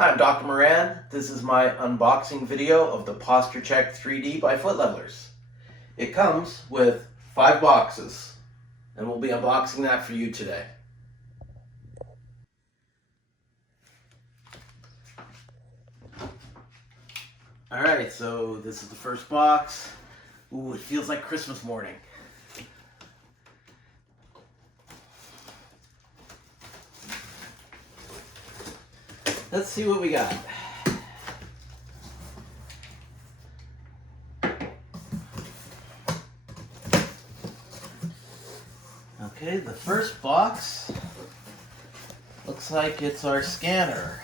Hi, I'm Dr. Moran. This is my unboxing video of the Posture Check 3D by Footlevelers. It comes with 5 boxes, and we'll be unboxing that for you today. Alright, so this is the first box. Ooh, it feels like Christmas morning. Let's see what we got. Okay, the first box looks like it's our scanner.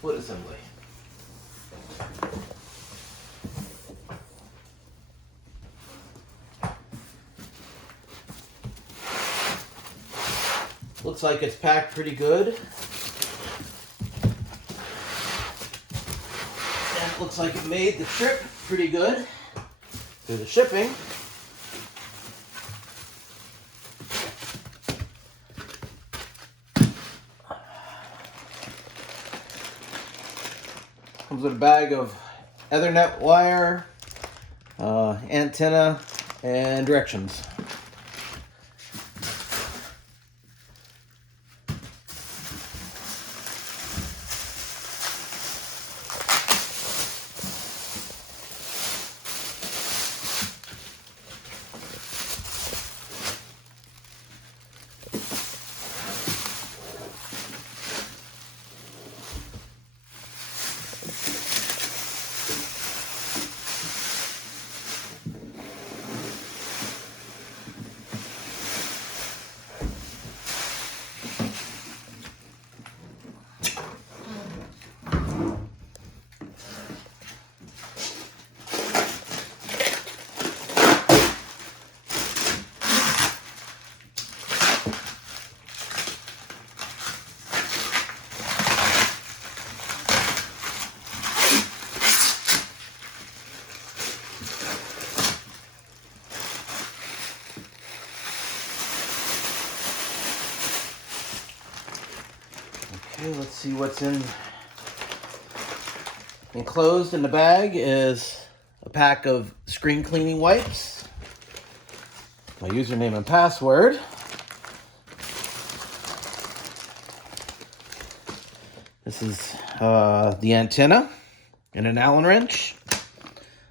Foot assembly. Looks like it's packed pretty good. And it looks like it made the trip pretty good through the shipping. Comes with a bag of Ethernet wire, antenna, and directions. Okay, let's see what's enclosed in the bag is a pack of screen cleaning wipes, my username and password, this is the antenna and an Allen wrench,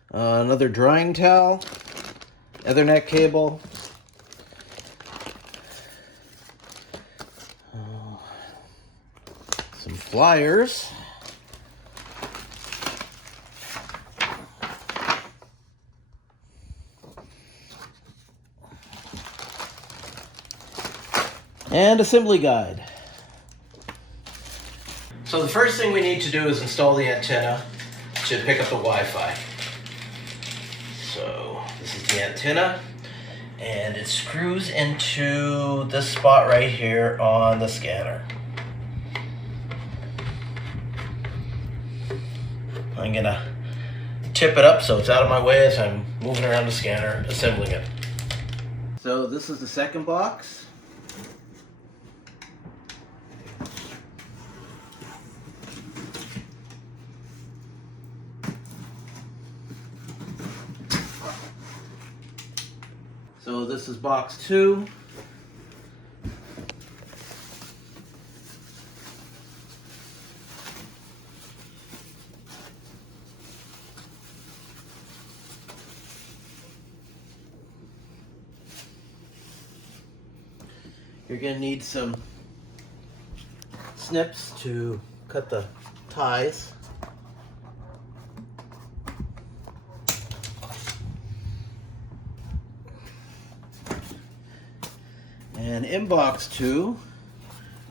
another drying towel, Ethernet cable, some flyers, and assembly guide. So the first thing we need to do is install the antenna to pick up the Wi-Fi. So this is the antenna, and it screws into this spot right here on the scanner. I'm gonna tip it up so it's out of my way as I'm moving around the scanner, assembling it. So this is the second box. So this is box 2. You're going to need some snips to cut the ties. And in box 2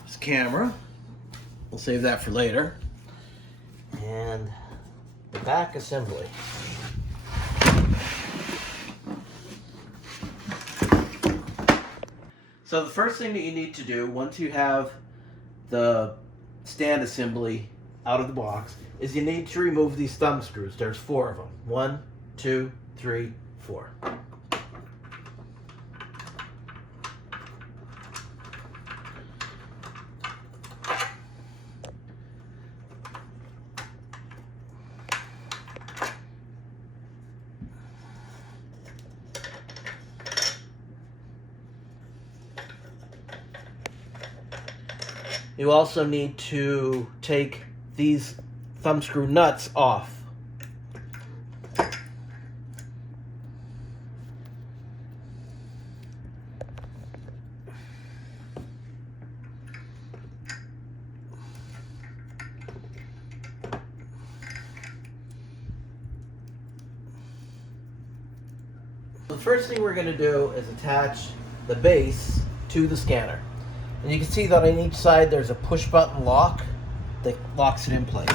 is camera. We'll save that for later. And the back assembly. So the first thing that you need to do once you have the stand assembly out of the box is you need to remove these thumb screws. There's 4 of them. 1, 2, 3, 4. You also need to take these thumb screw nuts off. The first thing we're going to do is attach the base to the scanner. And you can see that on each side there's a push button lock that locks it in place.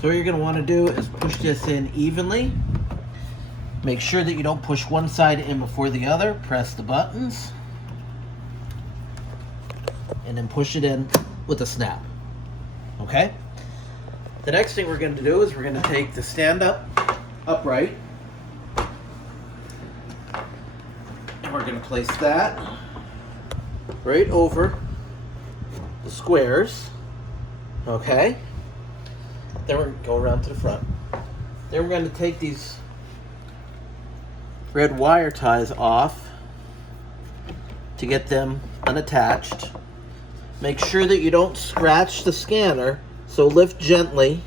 So what you're going to want to do is push this in evenly. Make sure that you don't push one side in before the other. Press the buttons. And then push it in with a snap. Okay? The next thing we're going to do is we're going to take the upright. And we're going to place that right over the squares. Okay? Then we're going to go around to the front. Then we're going to take these red wire ties off to get them unattached. Make sure that you don't scratch the scanner, so lift gently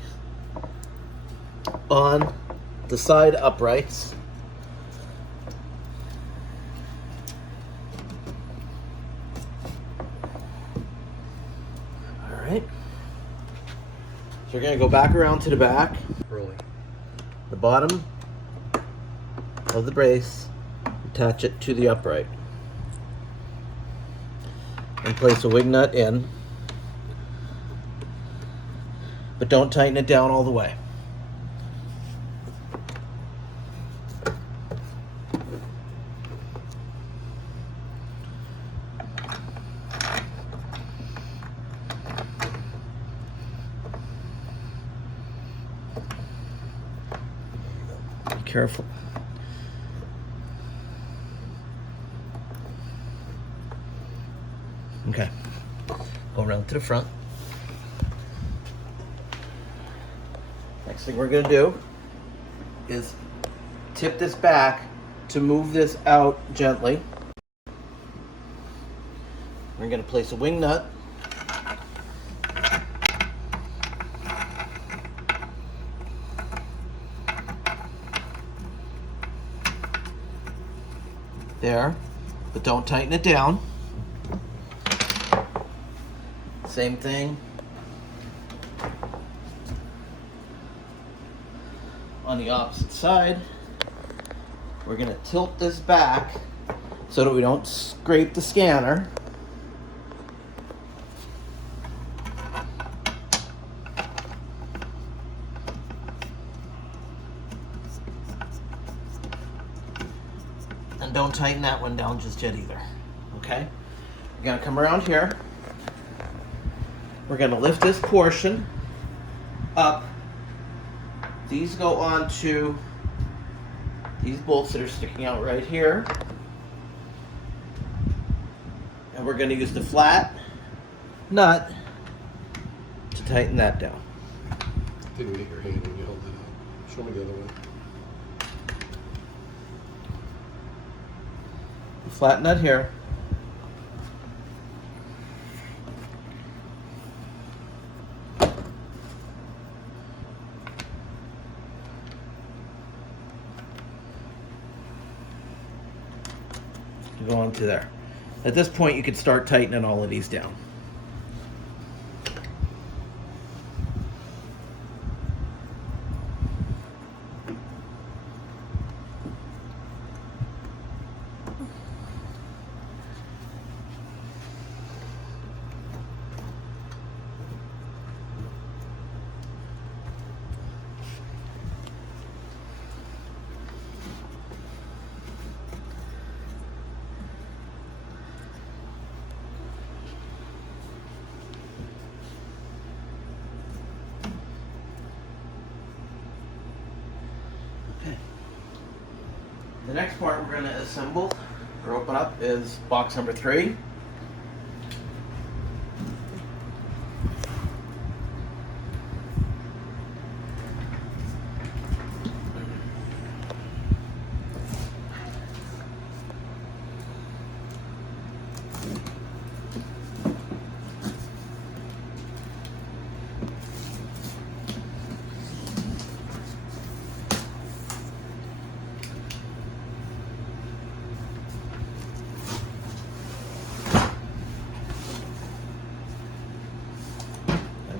on the side uprights. All right. So we're going to go back around to the back. Really? The bottom of the brace, attach it to the upright. And place a wing nut in. But don't tighten it down all the way. Be careful. Okay, go around to the front. Next thing we're going to do is tip this back to move this out gently. We're going to place a wing nut. There, but don't tighten it down. Same thing on the opposite side. We're going to tilt this back so that we don't scrape the scanner. And don't tighten that one down just yet either. Okay? We're going to come around here. We're going to lift this portion up. These go onto these bolts that are sticking out right here. And we're going to use the flat nut to tighten that down. Didn't get your hand when you held it up. Show me the other one. The flat nut here. Go onto there. At this point, you can start tightening all of these down. The next part we're going to assemble or open up is box number 3.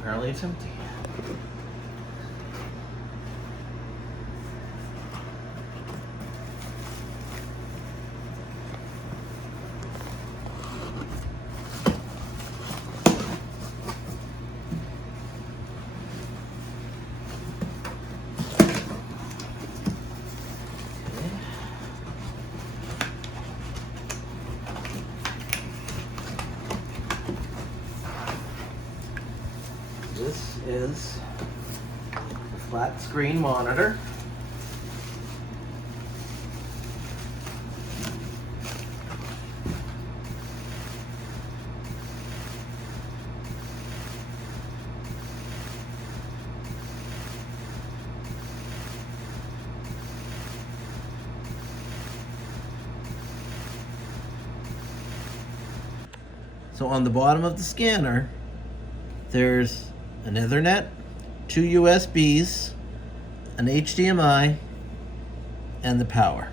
Apparently it's empty. This is the flat screen monitor. So on the bottom of the scanner, there's an Ethernet, 2 USBs, an HDMI, and the power.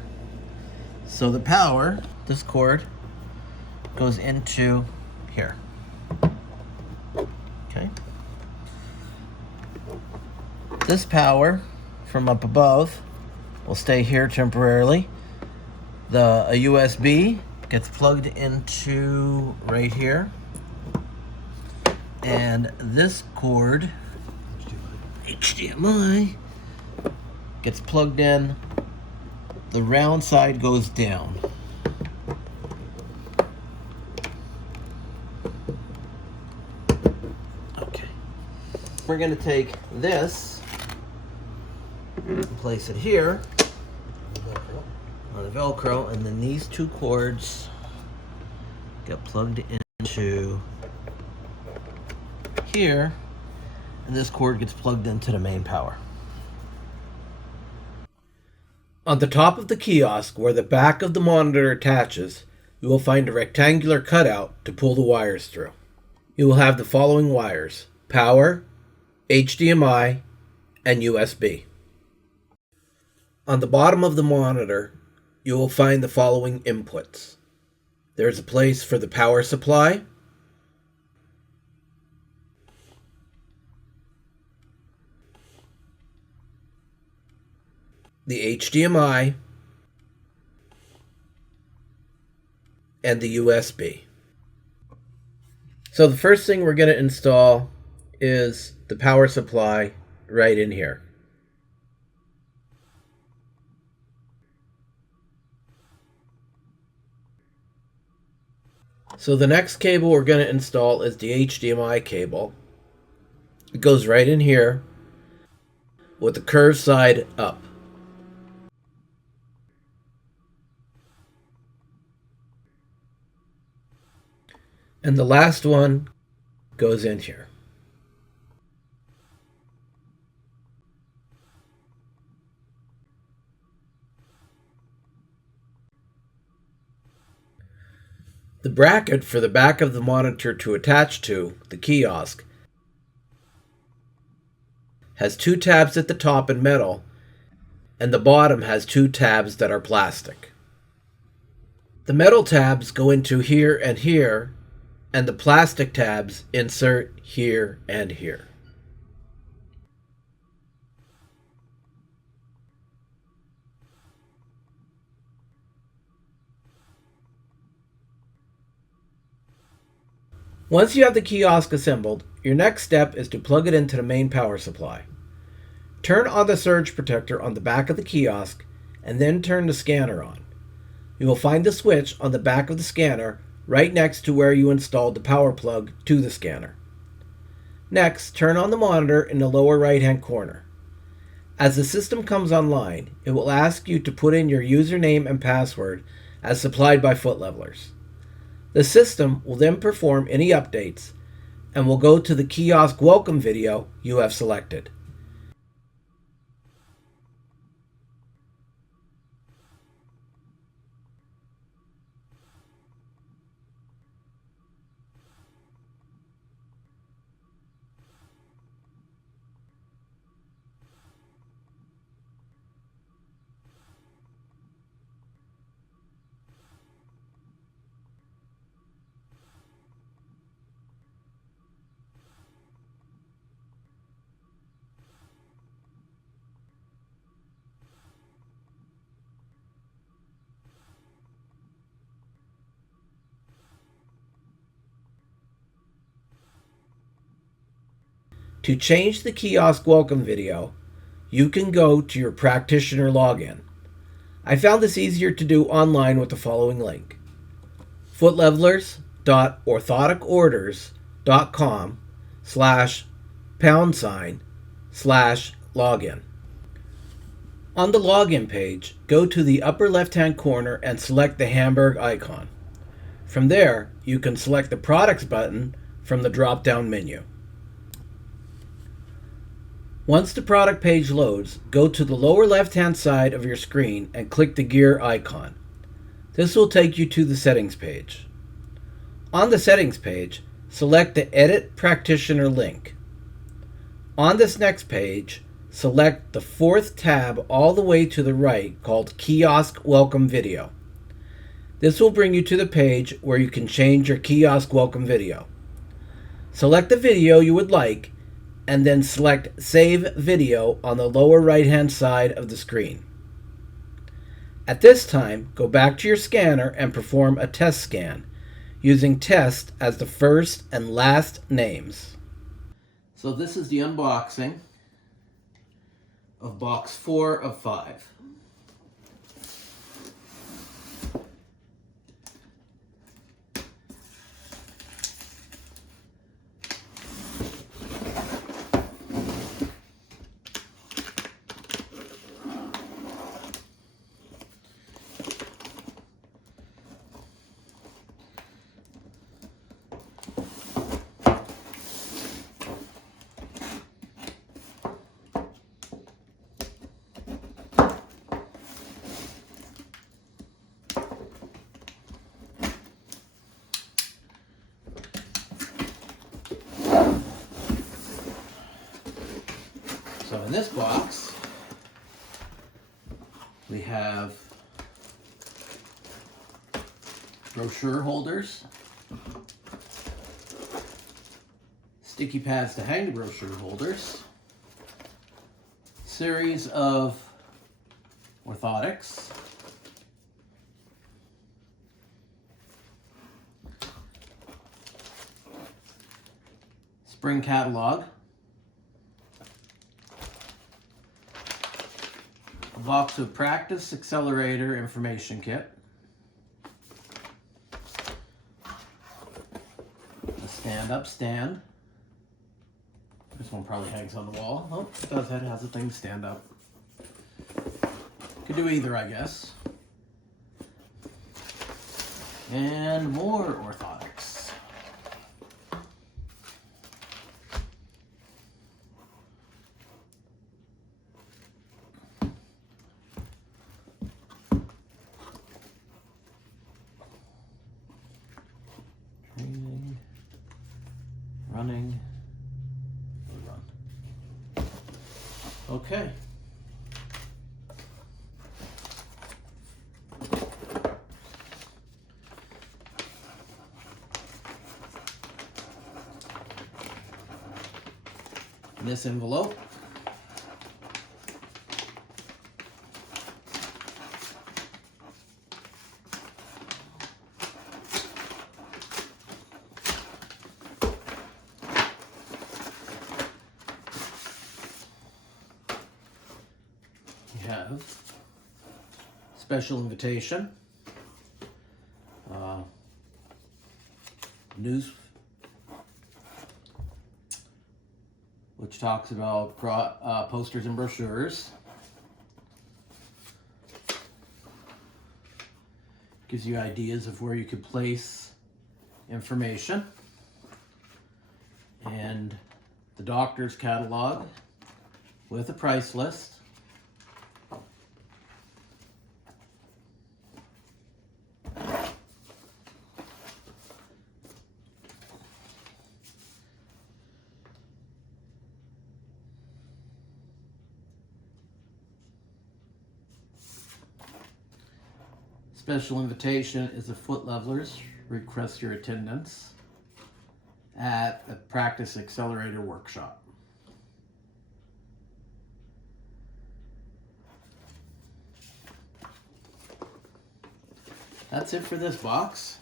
So the power, this cord, goes into here. Okay. This power from up above will stay here temporarily. A USB gets plugged into right here. And this cord, HDMI, gets plugged in. The round side goes down. Okay. We're going to take this and place it here on the Velcro, and then these two cords get plugged into here, and this cord gets plugged into the main power. On the top of the kiosk, where the back of the monitor attaches, you will find a rectangular cutout to pull the wires through. You will have the following wires: power, HDMI, and USB. On the bottom of the monitor, you will find the following inputs. There is a place for the power supply, the HDMI, and the USB. So the first thing we're going to install is the power supply right in here. So the next cable we're going to install is the HDMI cable. It goes right in here with the curved side up. And the last one goes in here. The bracket for the back of the monitor to attach to the kiosk has 2 tabs at the top in metal, and the bottom has 2 tabs that are plastic. The metal tabs go into here, and the plastic tabs insert here and here. Once you have the kiosk assembled, your next step is to plug it into the main power supply. Turn on the surge protector on the back of the kiosk, and then turn the scanner on. You will find the switch on the back of the scanner right next to where you installed the power plug to the scanner. Next, turn on the monitor in the lower right-hand corner. As the system comes online, it will ask you to put in your username and password as supplied by Footlevelers. The system will then perform any updates and will go to the kiosk welcome video you have selected. To change the kiosk welcome video, you can go to your practitioner login. I found this easier to do online with the following link: footlevelers.orthoticorders.com/#login. On the login page, go to the upper left-hand corner and select the Hamburg icon. From there, you can select the Products button from the drop-down menu. Once the product page loads, go to the lower left-hand side of your screen and click the gear icon. This will take you to the settings page. On the settings page, select the Edit Practitioner link. On this next page, select the fourth tab all the way to the right called Kiosk Welcome Video. This will bring you to the page where you can change your kiosk welcome video. Select the video you would like and then select Save Video on the lower right-hand side of the screen. At this time, go back to your scanner and perform a test scan, using test as the first and last names. So this is the unboxing of box 4 of 5. So in this box, we have brochure holders, sticky pads to hang the brochure holders, series of orthotics, spring catalog, a box of practice accelerator information kit, a stand-up stand. This one probably hangs on the wall. Oh, it does. It has a thing to stand up. Could do either, I guess. And more orthotics. Training, running, run. Okay. In this envelope, we have special invitation, news, which talks about posters and brochures. Gives you ideas of where you could place information. And the doctor's catalog with a price list. Special invitation is a Footlevelers. Request your attendance at a practice accelerator workshop. That's it for this box.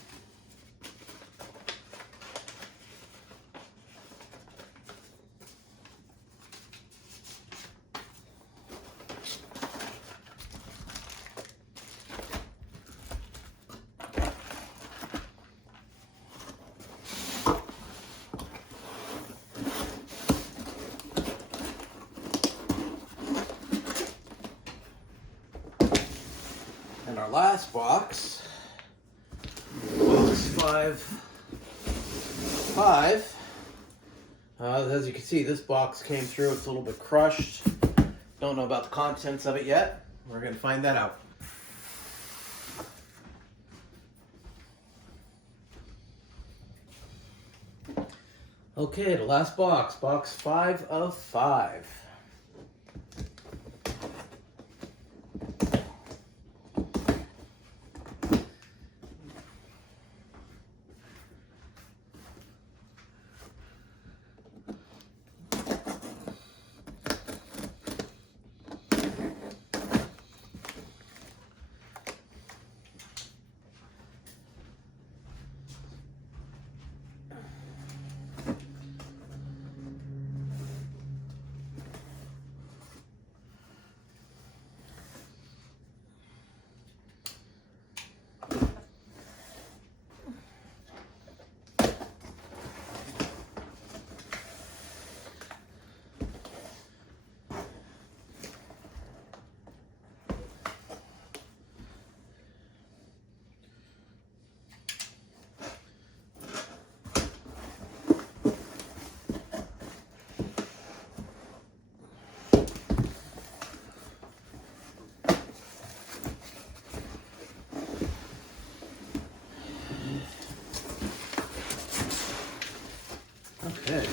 last box, box 5. As you can see, this box came through. It's a little bit crushed. Don't know about the contents of it yet. We're going to find that out. Okay, the last box, box 5 of 5. Okay.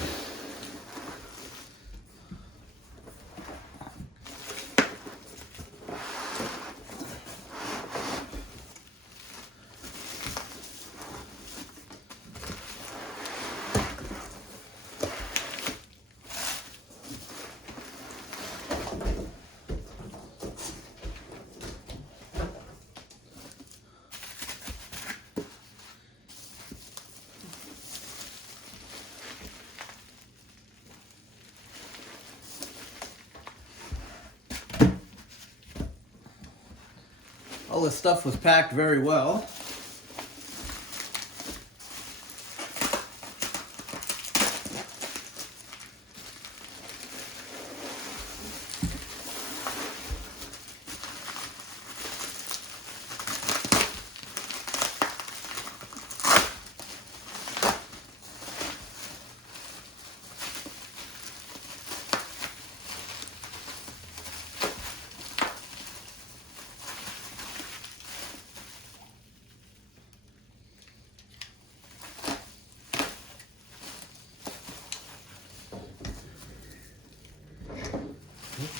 All this stuff was packed very well.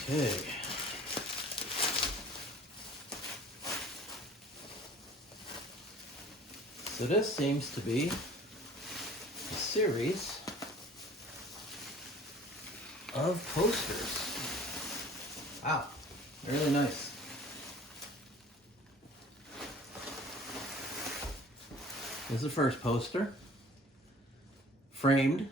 Okay. So this seems to be a series of posters. Wow, really nice. Here's the first poster, framed.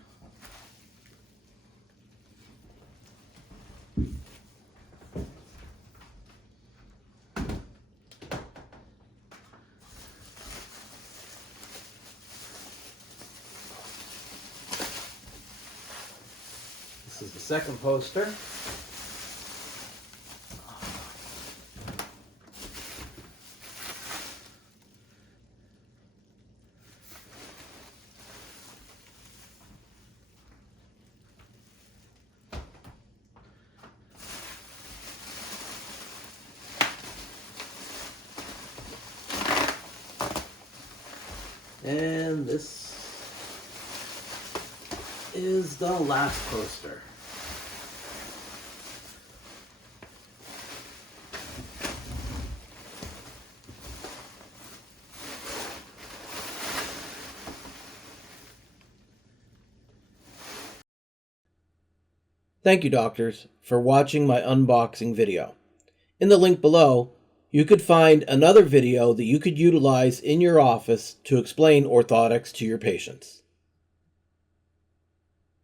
This is the second poster. And this is the last poster. Thank you, doctors, for watching my unboxing video. In the link below, you could find another video that you could utilize in your office to explain orthotics to your patients.